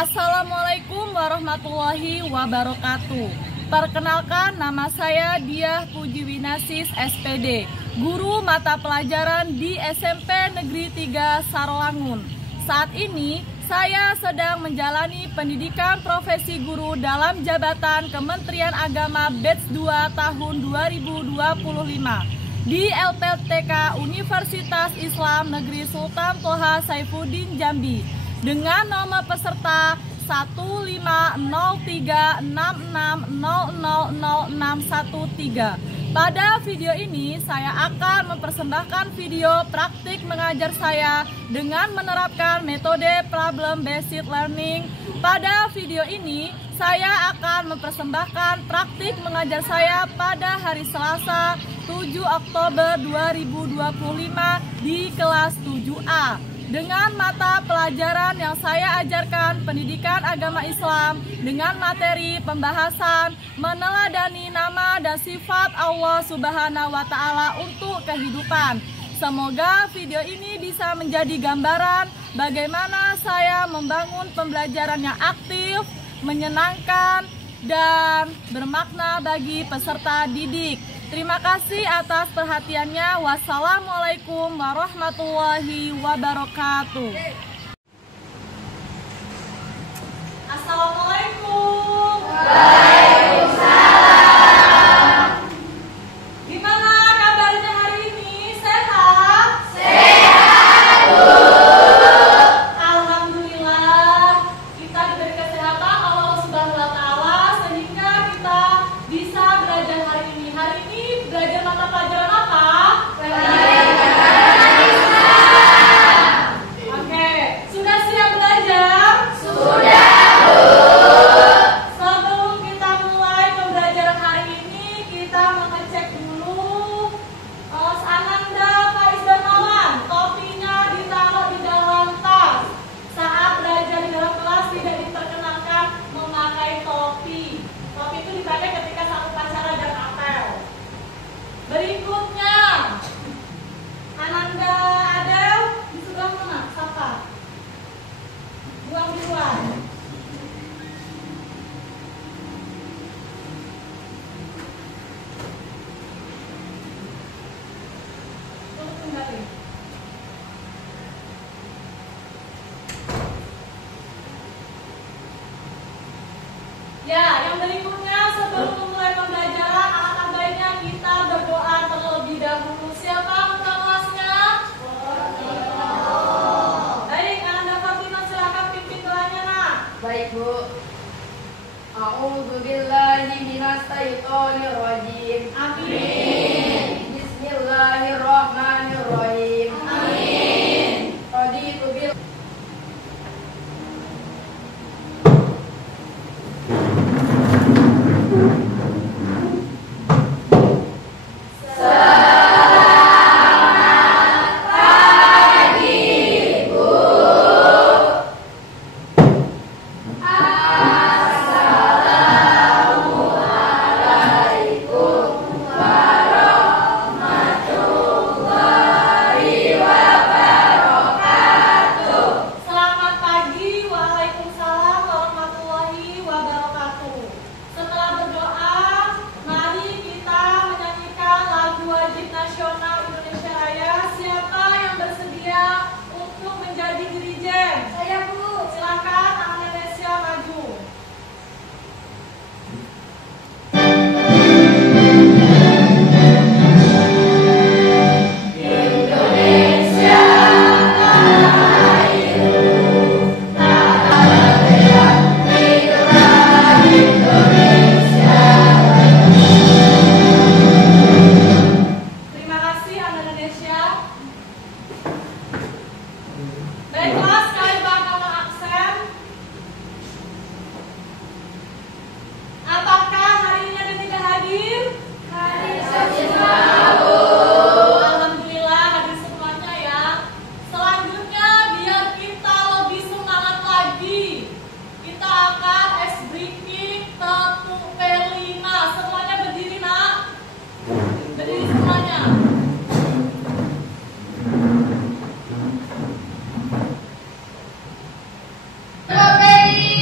Assalamualaikum warahmatullahi wabarakatuh. Perkenalkan, nama saya Diah Pujiwinasis SPD, guru mata pelajaran di SMP Negeri 3 Sarolangun. Saat ini saya sedang menjalani pendidikan profesi guru dalam jabatan Kementerian Agama Batch 2 tahun 2025 di LPTK Universitas Islam Negeri Sultan Toha Saifuddin Jambi dengan nomor peserta 1503660000613. Pada video ini saya akan mempersembahkan video praktik mengajar saya dengan menerapkan metode problem based learning. Pada video ini saya akan mempersembahkan praktik mengajar saya pada hari Selasa 7 Oktober 2025 di kelas 7A. Dengan mata pelajaran yang saya ajarkan pendidikan agama Islam dengan materi pembahasan meneladani nama dan sifat Allah Subhanahu wa Ta'ala untuk kehidupan. Semoga video ini bisa menjadi gambaran bagaimana saya membangun pembelajaran yang aktif, menyenangkan, dan bermakna bagi peserta didik. Terima kasih atas perhatiannya. Wassalamualaikum warahmatullahi wabarakatuh. Assalamualaikum. Waalaikumsalam. Gimana kabarnya hari ini? Sehat? Sehat, Bu. Alhamdulillah, kita diberi kesehatan Allah Subhanahu wa Ta'ala sehingga kita bisa belajar hari ini. Hari ini belajar mata pelajaran apa? Oke, sudah siap belajar? Sudah, Bu. Sebelum kita mulai pembelajaran hari ini, kita mengecek dulu Ananda, Faiz, dan Maman. Topinya ditaruh di dalam tas. Saat belajar di dalam kelas tidak diperkenankan memakai topi. Topi itu dipakai ketika saat upacara dan apel. Berikutnya, Ananda, Adel, di sebelah mana? Sapa. Buang di luar. Tutup kembali. Ya, yang berikutnya sebelum memulai pembelajaran, alangkah baiknya kita berdoa terlebih dahulu. Siapa ketua kelasnya? Baik, Ananda Fatimah, silakan pimpin doanya, Nak. Baik, Bu. A'udzu billahi minas syaitonir rajim. Amin. Bismillahirrahmanirrahim. Amin. Raditu bil Selamat pagi, waalaikumsalam warahmatullahi wabarakatuh. Setelah berdoa, mari kita menyanyikan lagu wajib nasional Indonesia Raya. Siapa yang bersedia untuk menjadi dirijen? Saya, Bu. Silakan Indonesia maju. Terima kasih Anda Indonesia. Baiklah, sekali bakal absen. Apakah hari ini ada tidak hadir? Hadir semua, Bu. Alhamdulillah hadir semuanya ya. Selanjutnya biar kita lebih semangat lagi, kita akan ice breaking tepuk P5. Semuanya berdiri, Nak. Berdiri semuanya. P5.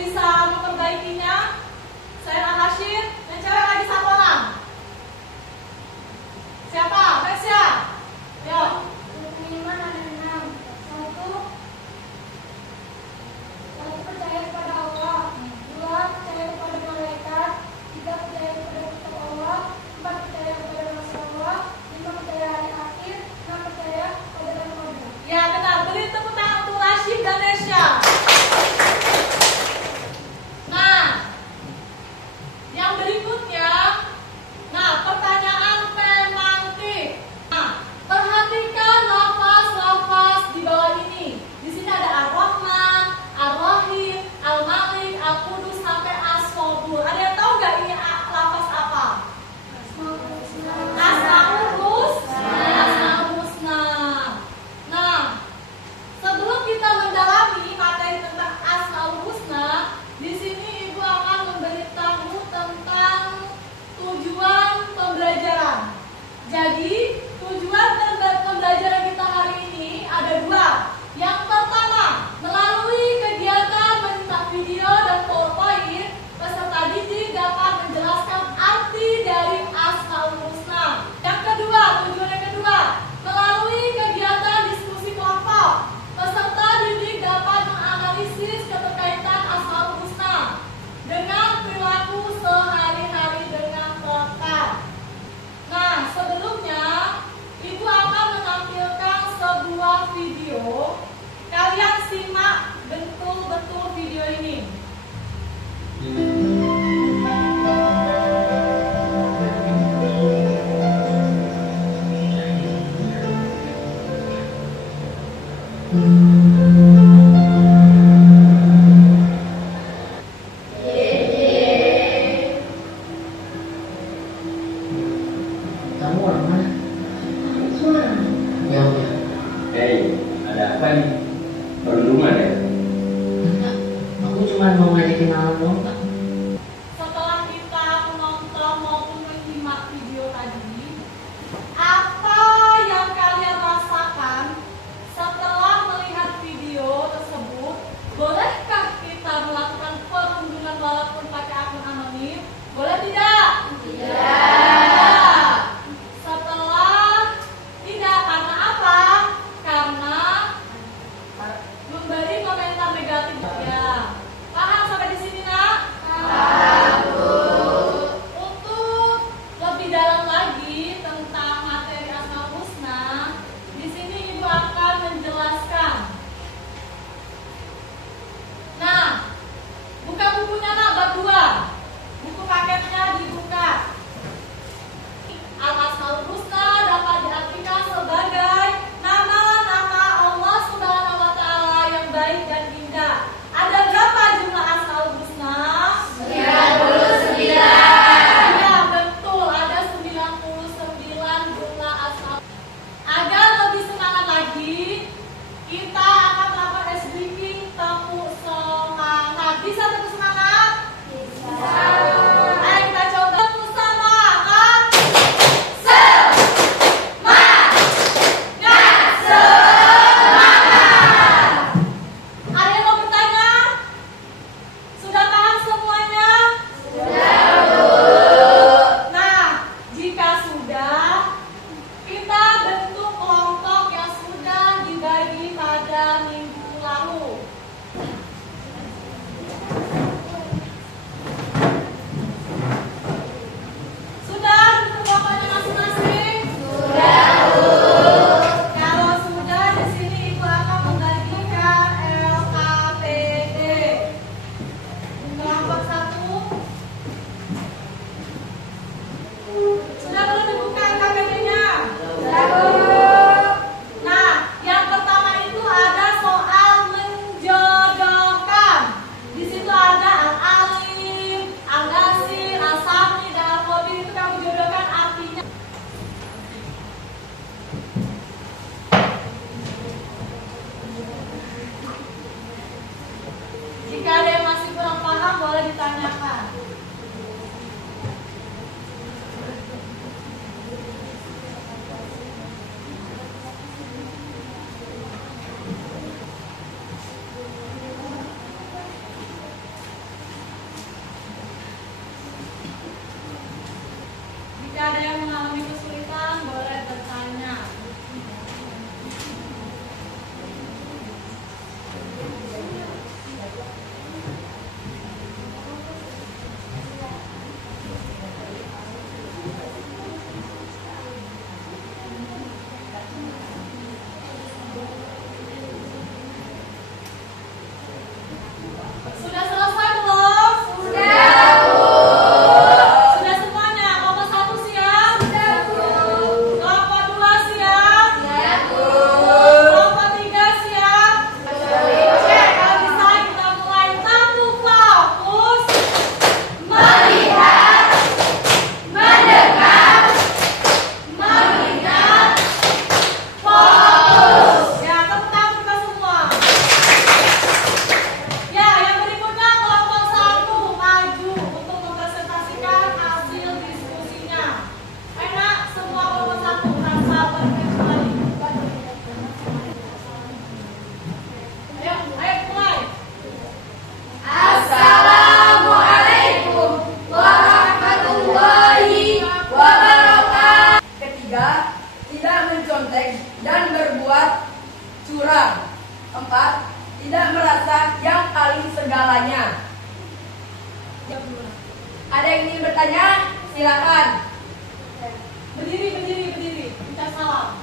bisa memperbaikinya? Saya Hashim, yang cewek lagi satu orang. Siapa? Mesya. Yo. Iman ada 6. Satu percaya kepada Allah. 2 percaya kepada malaikat. 3 percaya kepada kitab Allah. 4 percaya kepada Rasulullah. 5 percaya hari akhir. 6 percaya pada hari qadar. Ya benar, beri tepuk tangan untuk Rashid dan Mesya. Nah, yang berikutnya, pertanyaan pemantik. Nah, perhatikan lafaz-lafaz di bawah ini. Di sini ada Ar-Rahman, Ar-Rahim, Al-Malik, Al-Qudus sampai As-Sabur. Ada yang tahu nggak ini lafaz apa? Asmaul Husna. Nah, sebelum kita mendalami materi tentang Asmaul Husna, di sini Ibu akan memberitahu tentang tujuan pembelajaran. Jadi, tujuan pembelajaran kita hari ini ada 2. Yang pertama, melalui kegiatan menyimak video dan PowerPoint, peserta didik dapat menjelaskan arti dari Asmaul Husna. Yang kedua, tujuan yang kedua, melalui kegiatan diskusi kelompok, peserta didik dapat menganalisis keterkaitan Asmaul Husna dengan perilaku sehari-hari dengan tepat. Nah, sebelumnya Ibu akan menampilkan sebuah video. Kalian simak betul-betul video ini. Kamu orang mana? Ya udah. Hei, ada apa nih? Perlindungan ya? Enggak, aku cuma mau ngajak kenalan doang Kak. Setelah kita menonton maupun menyimak video tadi, apa yang kalian rasakan setelah melihat video tersebut? Bolehkah kita melakukan perundungan walaupun pakai akun anonim? Boleh tidak? Tidak. Setelah tidak, karena apa? Karena memberi komentar negatif. Ya, paham sampai di sini nak? ingin bertanya, silakan. Berdiri. Kita salam.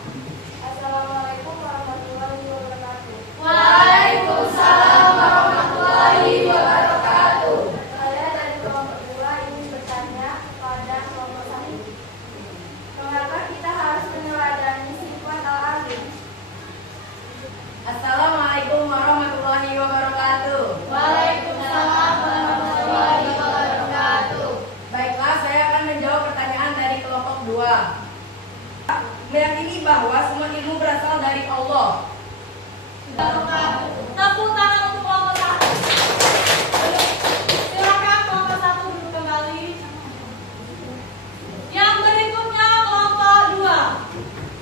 Assalamualaikum warahmatullahi wabarakatuh. Waalaikumsalam warahmatullahi wabarakatuh. Saya dari kelompok 2 ingin bertanya kepada kelompok 1. Mengapa kita harus meneladani sifat al-alim? Assalamualaikum warahmatullahi wabarakatuh. Waalaikumsalam warahmatullahi wabarakatuh. Baiklah, saya akan menjawab pertanyaan dari kelompok 2. Meyakini bahwa semua ilmu berasal dari Allah. Tepuk tangan untuk kelompok 1. Silakan kelompok 1 duduk kembali. Yang berikutnya kelompok 2.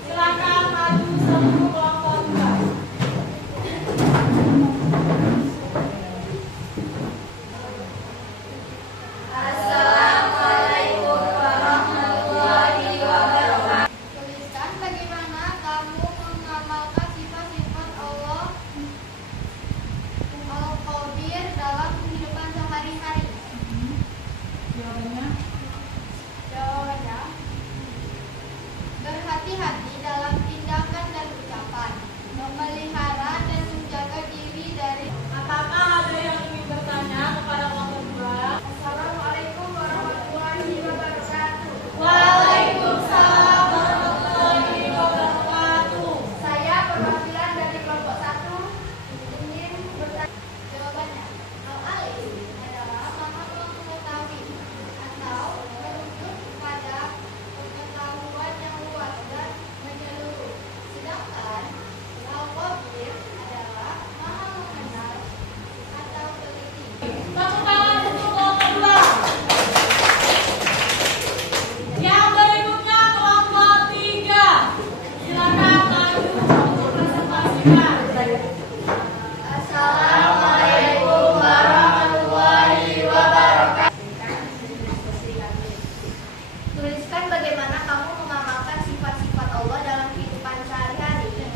Silakan maju seluruh kelompok 2. Assalamualaikum warahmatullahi wabarakatuh. Tuliskan bagaimana kamu mengamalkan sifat-sifat Allah Al-Qadir dalam kehidupan sehari-hari. Jawabannya Jawabannya, berhati-hati dalam tindakan dan ucapan, memelihara dan menjaga diri dari. apakah ada yang ingin bertanya kepada kelompok 2? Assalamualaikum warahmatullahi wabarakatuh. Waalaikumsalam warahmatullahi wabarakatuh. Saya perwakilan dari kelompok 1 ingin bertanya. Jawabannya, al-alim adalah maha mengetahui atau merujuk pada pengetahuan yang luas dan menyeluruh. Sedangkan al-qadir adalah maha mengenal atau teliti. Tepuk tangan untuk kelompok 2. Yang berikutnya kelompok 3. Silakan maju untuk presentasikan. Assalamualaikum warahmatullahi wabarakatuh. Tuliskan bagaimana kamu mengamalkan sifat-sifat Allah dalam kehidupan sehari-hari.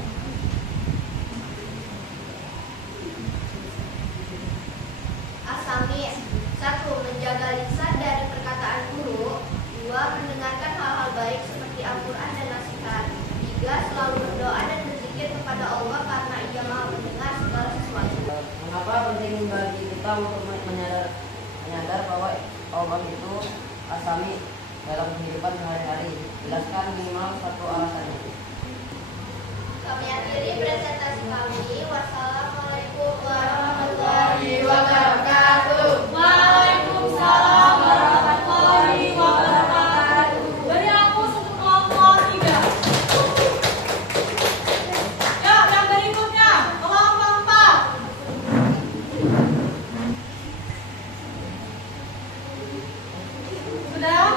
Asami. 1. Menjaga lisan dari perkataan buruk. 2. Mendengarkan hal-hal baik seperti Al-Quran dan nasihat. 3. Selalu berdoa dan berzikir kepada Allah karena Ia Maha mendengar segala sesuatu. Mengapa penting bagi kita untuk menyadar bahwa Allah itu asami dalam kehidupan sehari-hari? Jelaskan minimal satu alasannya. Kami akhiri presentasi kami. Wassalamualaikum warahmatullahi wabarakatuh. Waalaikumsalam warahmatullahi wabarakatuh. Beri aku untuk kelompok 3. Ya, yang berikutnya kelompok 4. Sudah?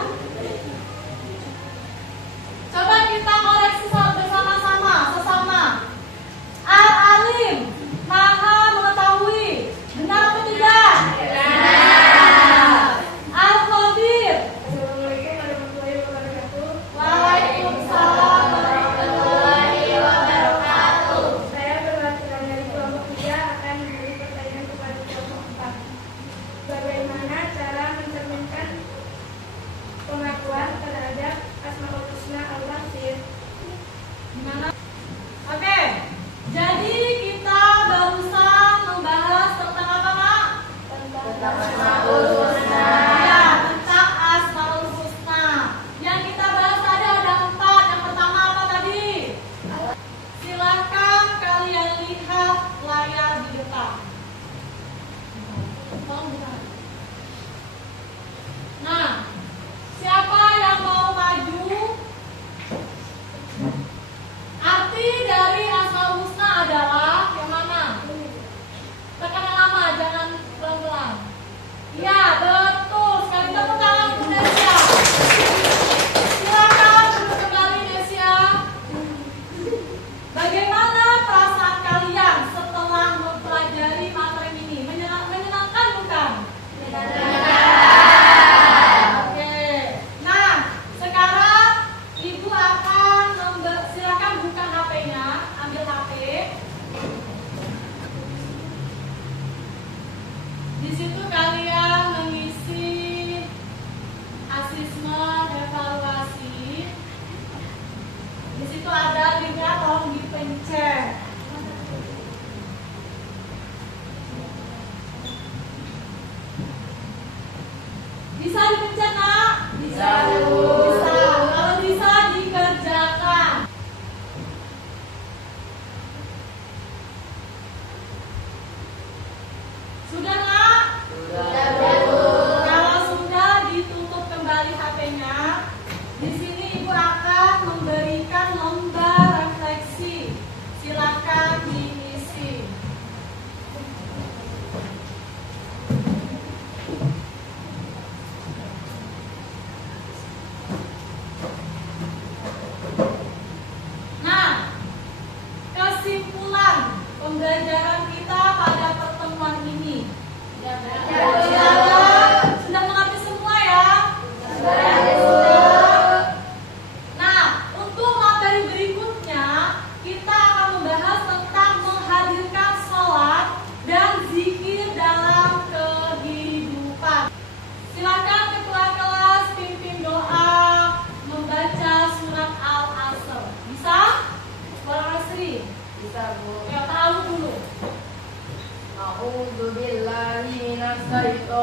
Coba kita koreksi bersama-sama, sesama. Al-alim, maha mengetahui. Benar atau tidak? Benar. Al-qadir. Assalamualaikum warahmatullahi wabarakatuh. Waalaikumsalam warahmatullahi wabarakatuh. Saya perwakilan dari kelompok 3 akan memberi pertanyaan kepada kelompok 4. Bagaimana cara mencerminkan pengakuan terhadap Asmaul Husna Allah? Gimana? Oke. Jadi kita barusan membahas tentang apa, Mak? Tentang Asmaul Husna. Ya, tentang Asmaul Husna. Yang kita bahas tadi ada 4. Yang pertama apa tadi? Silahkan kalian lihat layar di depan. Tolong buka. Nah, siapa yang mau maju? Arti dari Asmaul Husna adalah yang mana? Tekan yang lama, jangan pelan-pelan. Iya, betul. Sekali tepuk tangan untuk Nesia. Silakan duduk kembali, Nesia. Bagaimana perasaan kalian setelah mempelajari materi ini? Menyenangkan bukan? Oke. Nah, sekarang Ibu akan silakan buka HP-nya, ambil HP. Di situ kalian mengisi Bisa dipencet nak? Bisa, Bu.